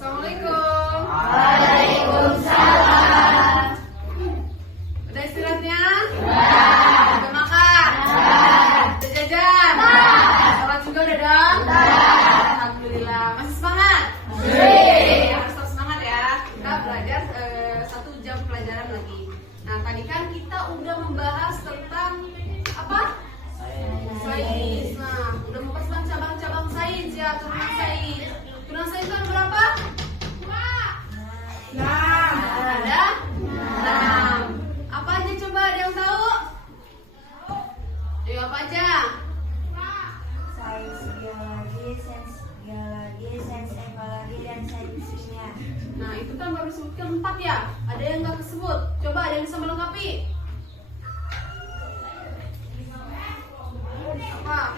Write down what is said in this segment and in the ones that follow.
Assalamualaikum. Waalaikumsalam. Udah istirahatnya? Udah. Udah makan? Udah. Udah jajan? Udah. Sholat juga udah dong? Udah. Alhamdulillah. Masih semangat? Masih. Harus tetap semangat ya. Kita belajar 1 jam pelajaran lagi. Nah, tadi kan kita udah membahas tentang apa? Sains. Nah, udah membahas tentang cabang-cabang sains ya, turunan sains. Turunan sains itu ada berapa? Ada 6. Apa aja coba, ada yang tahu? Ayo, apa aja? Sains geologi, sains ekologi, dan sains kimia. Nah, itu kan baru disebutkan 4 ya. Ada yang nggak kesebut? Coba ada yang bisa melengkapi? Apa?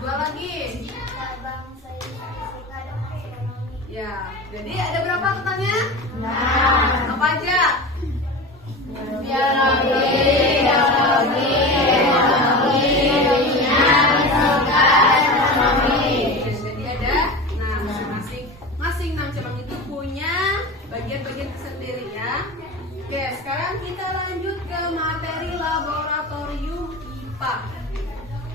2 lagi. Cabang sains fisika dan ekonomi. Ya, jadi ada berapa totalnya? 6. Apa aja? Biologi, geologi, ekonomi, kimia, fisika, ekonomi. Jadi ada, nah masing-masing 6 cabang itu punya bagian-bagian tersendiri ya. Oke, sekarang kita lanjut ke materi laboratorium IPA.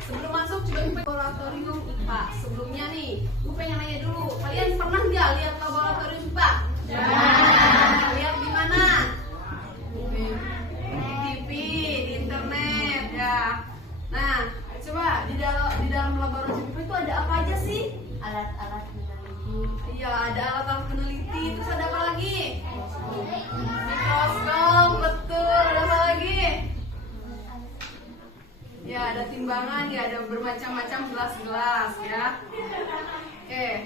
Sebelum masuk coba kita laboratorium IPA. Sebelumnya nih, gue pengen nanya dulu, kalian pernah nggak lihat laboratorium IPA? Lihat di mana? Di TV, di internet ya. Nah, coba di dalam laboratorium IPA itu ada apa aja sih? Alat-alat peneliti, Iya, ada alat-alat peneliti. Terus ada apa lagi? Mikroskop, betul. Ada apa lagi? Ya, ada timbangan, ya ada bermacam-macam gelas-gelas ya. Oke,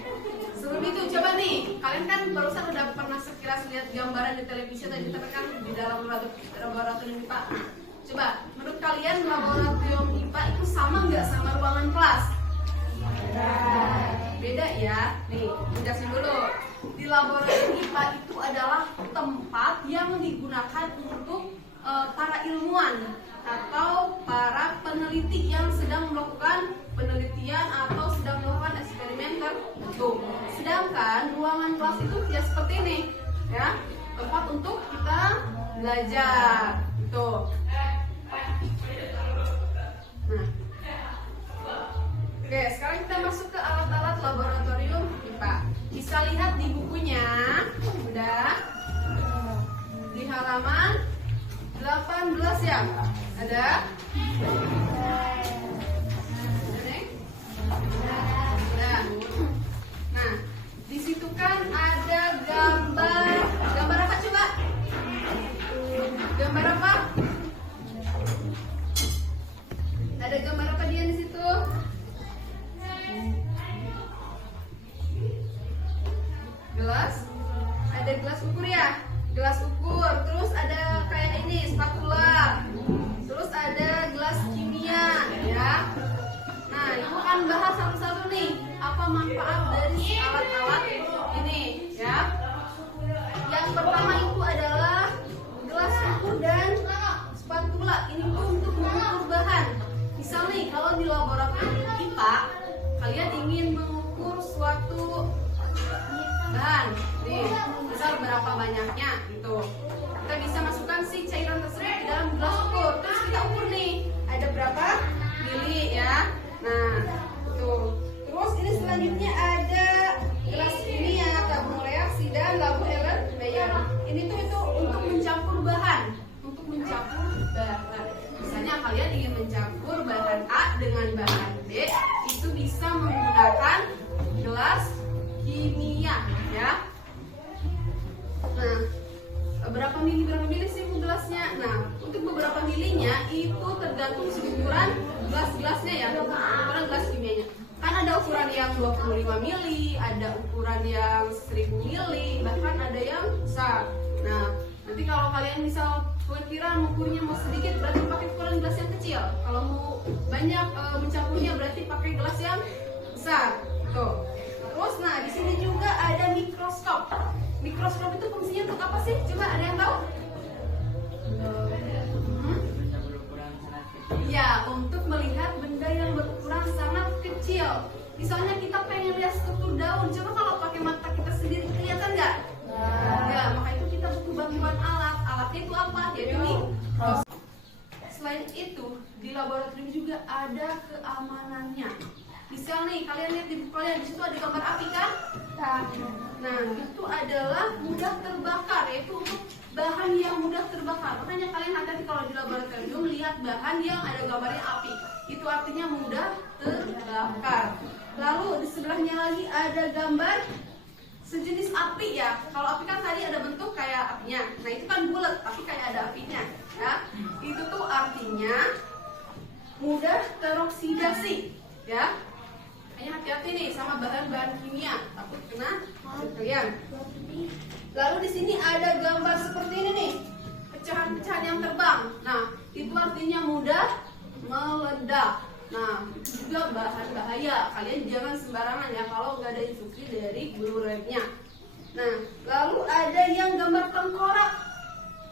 sebelum itu coba nih, kalian kan barusan udah pernah sekilas lihat gambaran di televisi tadi, tapi kan di dalam laboratorium IPA. Coba, menurut kalian laboratorium IPA itu sama nggak sama ruangan kelas? Beda ya. Nih, jelasin dulu. Di laboratorium IPA itu adalah tempat yang digunakan untuk para ilmuwan atau para peneliti yang sedang melakukan penelitian atau sedang melakukan eksperimen tertentu. Sedangkan ruangan kelas itu ya seperti ini, ya, tempat untuk kita belajar. Tuh. Nah. Oke, sekarang kita masuk ke alat-alat laboratorium IPA. Bisa lihat di bukunya, udah di halaman 18 ya. Ada? Neng? Ada. Nah, di situ kan ada gambar apa coba? Gambar apa? Ada gambar apa dia di situ? Gelas, ada gelas ukur ya, gelas ukur, terus ada kayak ini spatula, terus ada gelas kimia ya. Nah, ibu akan bahas satu-satu nih apa manfaat dari alat-alat ini ya. Yang pertama itu adalah gelas ukur dan spatula. Ini tuh untuk mengukur bahan. Misal nih kalau di laboratorium IPA kalian ingin mengukur suatu bahan, nih, misal berapa banyaknya gitu. Kita bisa masukkan si cairan tersebut di dalam gelas ukur. Terus kita ukur nih, ada berapa mili ya. Nah, tuh. Terus ini selanjutnya ada gelas ini ya, tabung reaksi dan labu Erlenmeyer. Ini tuh itu untuk mencampur bahan, untuk mencampur bahan. Misalnya kalian ingin mencampur bahan A dengan bahan B, itu bisa menggunakan gelas kimia ya. Nah, berapa mili sih gelasnya? Nah, untuk beberapa milinya itu tergantung ukuran gelas-gelasnya ya, ukuran gelas kimianya. Kan ada ukuran yang 25 mili, ada ukuran yang 1000 mili, bahkan ada yang besar. Nah, nanti kalau kalian misal perkiraan ukurnya mau sedikit, berarti pakai ukuran gelas yang kecil. Kalau mau banyak mencampurnya, berarti pakai gelas yang besar. Tuh. Terus, nah di sini juga ada mikroskop. Mikroskop itu fungsinya untuk apa sih? Coba ada yang tahu? Ya, untuk melihat benda yang berukuran sangat kecil. Misalnya kita pengen lihat struktur daun, coba kalau pakai mata kita sendiri di situ ada gambar api kan? Nah, itu adalah mudah terbakar, yaitu untuk bahan yang mudah terbakar. Makanya kalian hati-hati kalau di laboratorium lihat bahan yang ada gambarnya api. Itu artinya mudah terbakar. Lalu di sebelahnya lagi ada gambar sejenis api ya. Kalau api kan tadi ada bentuk kayak apinya. Nah, itu kan bulat, tapi kayak ada apinya, ya. Itu tuh artinya mudah teroksidasi, ya. Hanya hati-hati nih sama bahan-bahan kimia, takut kena kalian. Lalu di sini ada gambar seperti ini nih, pecahan-pecahan yang terbang. Nah, itu artinya mudah meledak. Nah, itu juga bahan bahaya. Kalian jangan sembarangan ya kalau nggak ada instruksi dari guru labnya. Nah, lalu ada yang gambar tengkorak.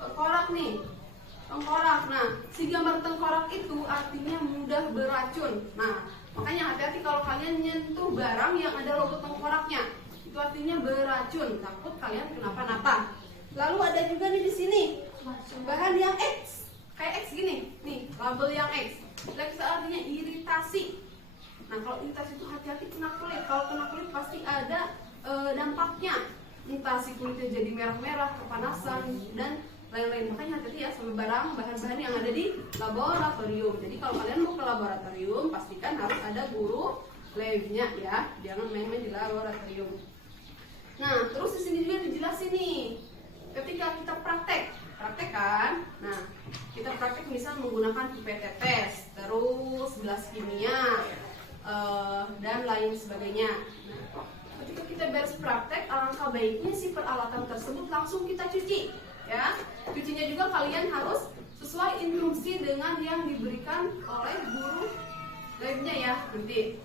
Tengkorak nih, tengkorak. Nah, si gambar tengkorak itu artinya mudah beracun. Nah, makanya hati-hati kalau kalian nyentuh barang yang ada logo tengkoraknya. Itu artinya beracun, takut kalian kenapa-napa. Lalu ada juga nih di sini bahan yang X, kayak X gini, nih label yang X. X artinya iritasi. Nah, kalau iritasi itu hati-hati kena kulit. Kalau kena kulit pasti ada dampaknya. Entah si kulitnya jadi merah-merah, kepanasan dan lain-lain. Makanya hati-hati ya sama bahan-bahan yang ada di laboratorium. Jadi kalau kalian mau ke laboratorium, pastikan harus ada guru labnya ya. Jangan main-main di laboratorium. Nah, terus di sini juga dijelasin nih. Ketika kita praktek kan? Nah, kita praktek misal menggunakan pipet tetes, terus gelas kimia, dan lain sebagainya. Nah, ketika kita beres praktek, alangkah baiknya si peralatan tersebut langsung kita cuci, ya. Cucinya juga kalian harus sesuai instruksi dengan yang diberikan oleh guru labnya ya. Nanti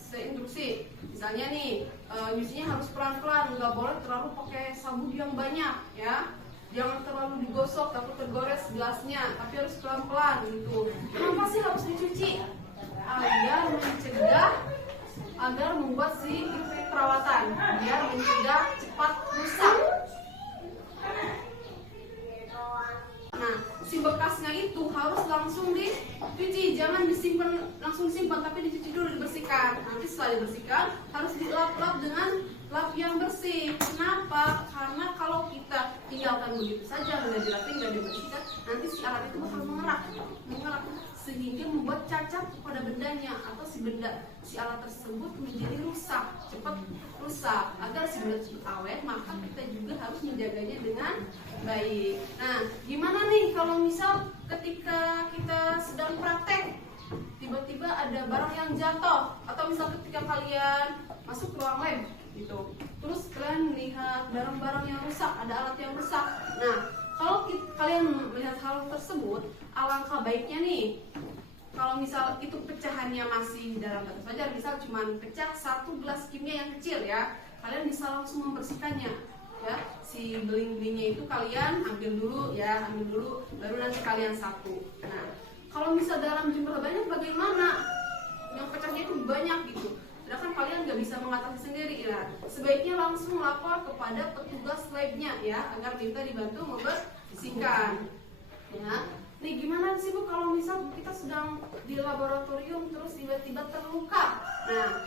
sesuai instruksi. Misalnya nih, nyucinya harus pelan-pelan, nggak boleh terlalu pakai sabun yang banyak, ya. Jangan terlalu digosok, takut tergores gelasnya, tapi harus pelan-pelan gitu. Kenapa sih harus dicuci? Agar membuat si perawatan, biar mencegah cepat rusak. Nah, si bekasnya itu harus langsung dicuci, jangan langsung disimpan, tapi dicuci dulu, dibersihkan. Nanti setelah dibersihkan harus dilap-lap dengan lap yang bersih. Kenapa? Karena kalau kita tinggalkan begitu saja, nggak dirapin, nggak dibersihkan, nanti si alat itu bakal mengerak, sehingga membuat cacat pada bendanya atau si alat tersebut menjadi rusak, cepat rusak. Agar si benda cepat awet, maka kita juga harus menjaganya dengan baik. Nah, gimana nih kalau misal ketika kita sedang praktek tiba-tiba ada barang yang jatuh, atau misal ketika kalian masuk ke ruang lab gitu, terus kalian melihat barang-barang yang rusak, ada alat yang rusak. Nah, kalau kalian melihat hal tersebut, alangkah baiknya nih, kalau misal itu pecahannya masih dalam batas wajar, misal cuma pecah satu gelas kimia yang kecil ya, kalian bisa langsung membersihkannya ya. Si beling-belingnya itu kalian ambil dulu, baru nanti kalian sapu. Nah, kalau misal dalam jumlah banyak bagaimana? Yang pecahnya itu banyak gitu, sedangkan kalian nggak bisa mengatasi sendiri ya. Sebaiknya langsung lapor kepada petugas labnya ya, agar minta dibantu membersihkan. Ya, nih gimana sih Bu kalau misal kita sedang di laboratorium terus tiba-tiba terluka? Nah,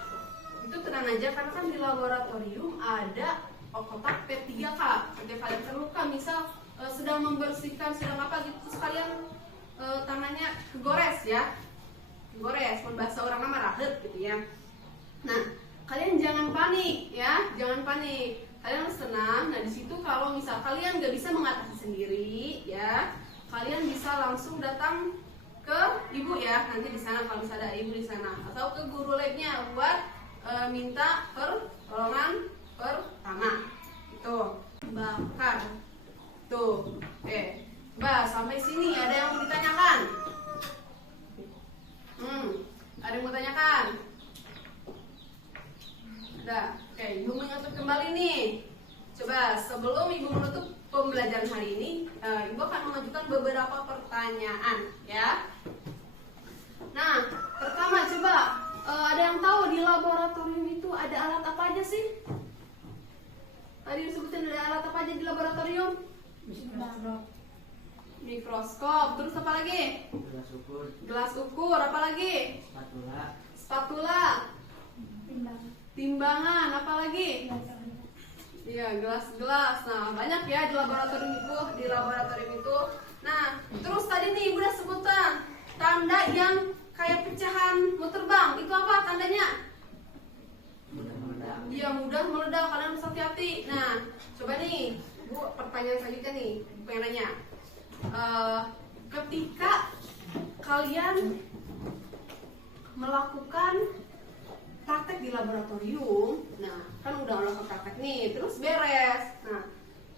itu tenang aja, karena kan di laboratorium ada kotak P3K. Ketika kalian terluka, misal sedang membersihkan, sedang apa gitu, terus kalian tangannya kegores ya, kegores, membahasa orang nama rahet gitu ya. Nah, kalian jangan panik ya, jangan panik. Kalian harus tenang. Nah, di situ kalau misal kalian nggak bisa mengatasi sendiri ya, kalian bisa langsung datang ke ibu ya, nanti di sana kalau misalnya ada ibu di sana, atau ke guru labnya buat minta pertolongan pertama. Itu bakar. Tuh, oke. Bah, sampai sini ada yang mau ditanyakan? Ada yang mau tanyakan? Udah, oke. Ibu mengatur kembali nih. Coba sebelum ibu menutup pembelajaran hari ini, ibu akan mengajukan beberapa pertanyaan, ya. Nah, pertama coba ada yang tahu di laboratorium itu ada alat apa aja sih? Tadi disebutin ada alat apa aja di laboratorium? Mikroskop, terus apa lagi? Gelas ukur, Gelas ukur, apa lagi? spatula, Spatula, timbangan, apa lagi? Iya, gelas-gelas. Nah, banyak ya di laboratorium itu. Nah, terus tadi nih Ibu udah sebutan tanda yang kayak pecahan mau terbang. Itu apa tandanya? Iya, mudah meledak. Kalian harus hati-hati. Nah, coba nih, Bu, pertanyaan selanjutnya nih, pengen nanya. Ketika kalian melakukan praktek di laboratorium, nah kan udah melakukan praktek nih, terus beres. Nah,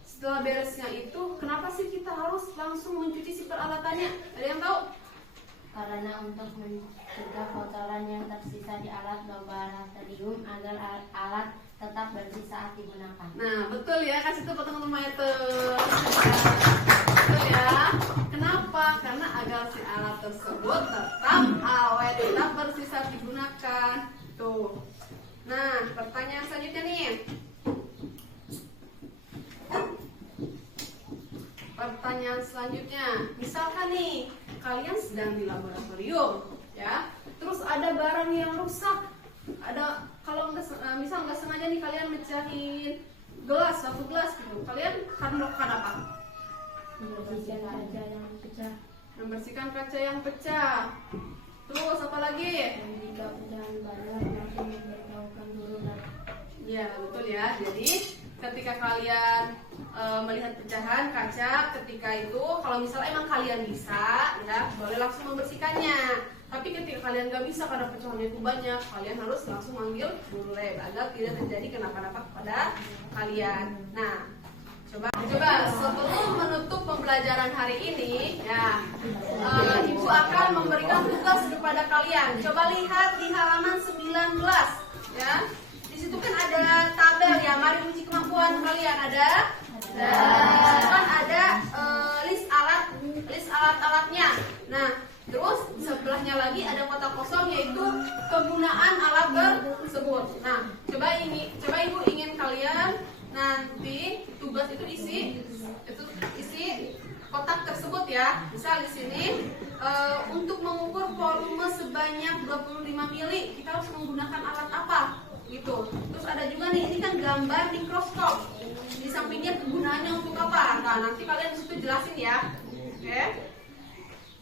setelah beresnya itu, kenapa sih kita harus langsung mencuci si peralatannya? Ada yang tahu? Karena untuk mencegah kotoran yang tersisa di alat laboratorium agar alat tetap bersih saat digunakan. Nah, betul ya, kasih tuh teman-teman itu. Betul ya. Kenapa? Karena agar si alat tersebut tetap awet, tetap bersih saat digunakan. Tuh. Nah, pertanyaan selanjutnya nih. Pertanyaan selanjutnya, misalkan nih kalian sedang di laboratorium, ya, terus ada barang yang rusak, ada kalau misal nggak sengaja nih kalian mecahin gelas, satu gelas gitu, kalian akan melakukan apa? Membersihkan kaca yang pecah. Membersihkan kaca yang pecah. Terus apa lagi? Dan jika pecahan banyak, langsung memberitahukan guru dan Ya, betul ya. Jadi ketika kalian melihat pecahan kaca, ketika itu kalau misalnya emang kalian bisa, ya boleh langsung membersihkannya. Tapi ketika kalian nggak bisa karena pecahannya itu banyak, kalian harus langsung manggil guru lab agar tidak terjadi kenapa-napa kepada kalian. Nah, coba sebelum menutup pembelajaran hari ini, ya Ibu akan memberikan tugas kepada kalian. Coba lihat di halaman 19, ya. Di situ kan ada tabel ya, mari uji kemampuan kalian ada. Kan ada list alat-alatnya. Nah, terus sebelahnya lagi ada kotak kosong yaitu kegunaan alat tersebut. Nah, coba Ibu ingin kalian nanti tugas itu isi kotak tersebut ya. Misal di sini untuk mengukur volume sebanyak 25 mili kita harus menggunakan alat apa? Gitu. Terus ada juga nih, ini kan gambar mikroskop. Di sampingnya kegunaannya untuk apa? Nah, nanti kalian di situ jelasin ya. Oke.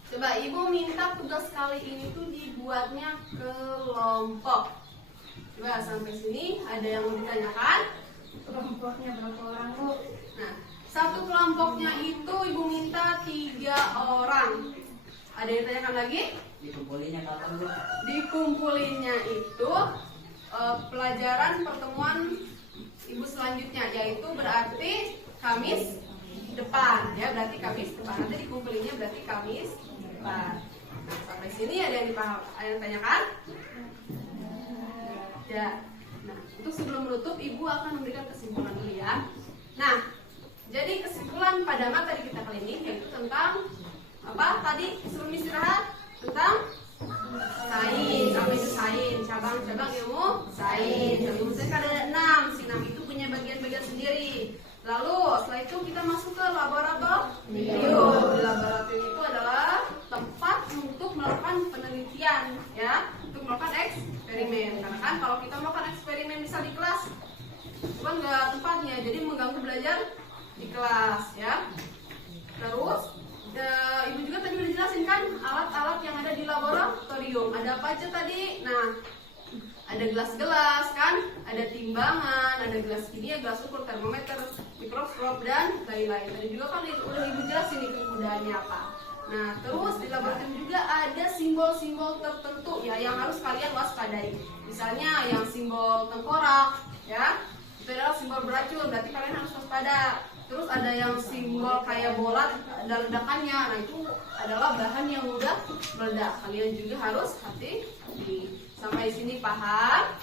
Coba Ibu minta tugas kali ini tuh dibuatnya kelompok. Coba sampai sini ada yang mau ditanyakan? kelompoknya berapa orang, Bu? Nah, satu kelompoknya itu Ibu minta 3 orang. Ada yang ditanyakan lagi? Dikumpulinnya kapan, Bu? Dikumpulinnya itu pelajaran pertemuan Ibu selanjutnya, yaitu berarti Kamis depan ya, berarti Kamis depan. Nanti dikumpulinnya berarti Kamis depan. Nah, sampai sini ada yang tanyakan? Ya. Nah, untuk sebelum menutup Ibu akan memberikan kesimpulan dulu ya. Nah, jadi kesimpulan pada materi kita kali ini yaitu tentang apa tadi sebelum istirahat? Tentang sains. Apa itu sains? Cabang-cabang ilmu sains. Ilmu sains ada 6. Si 6 itu punya bagian-bagian sendiri. Lalu setelah itu kita masuk ke laboratorium. Di laboratorium itu adalah tempat untuk melakukan penelitian, ya, untuk melakukan eksperimen. Karena kan kalau kita melakukan eksperimen misal di kelas, bukan nggak tempatnya, jadi mengganggu belajar di kelas, ya. Terus Ibu juga tadi udah jelasin kan alat-alat yang ada di laboratorium. Ada apa aja tadi? Nah, ada gelas-gelas kan, ada timbangan, ada gelas kimia, gelas ukur, termometer, mikroskop dan lain-lain. Tadi juga kan udah Ibu jelasin nih kegunaannya apa. Nah, terus di laboratorium juga ada simbol-simbol tertentu ya yang harus kalian waspadai. Misalnya yang simbol tengkorak, ya, itu adalah simbol beracun, berarti kalian harus waspada. Terus ada yang simbol kayak bola ada ledakannya, nah itu adalah bahan yang mudah meledak. Kalian juga harus hati-hati. Sampai sini paham?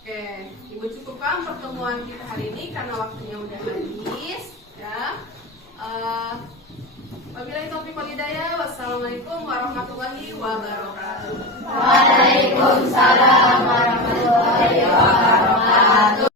Oke, Ibu cukupkan pertemuan kita hari ini karena waktunya udah habis, ya. Wabillahi taufiq wal hidayah. Wassalamualaikum warahmatullahi wabarakatuh. Waalaikumsalam warahmatullahi wabarakatuh.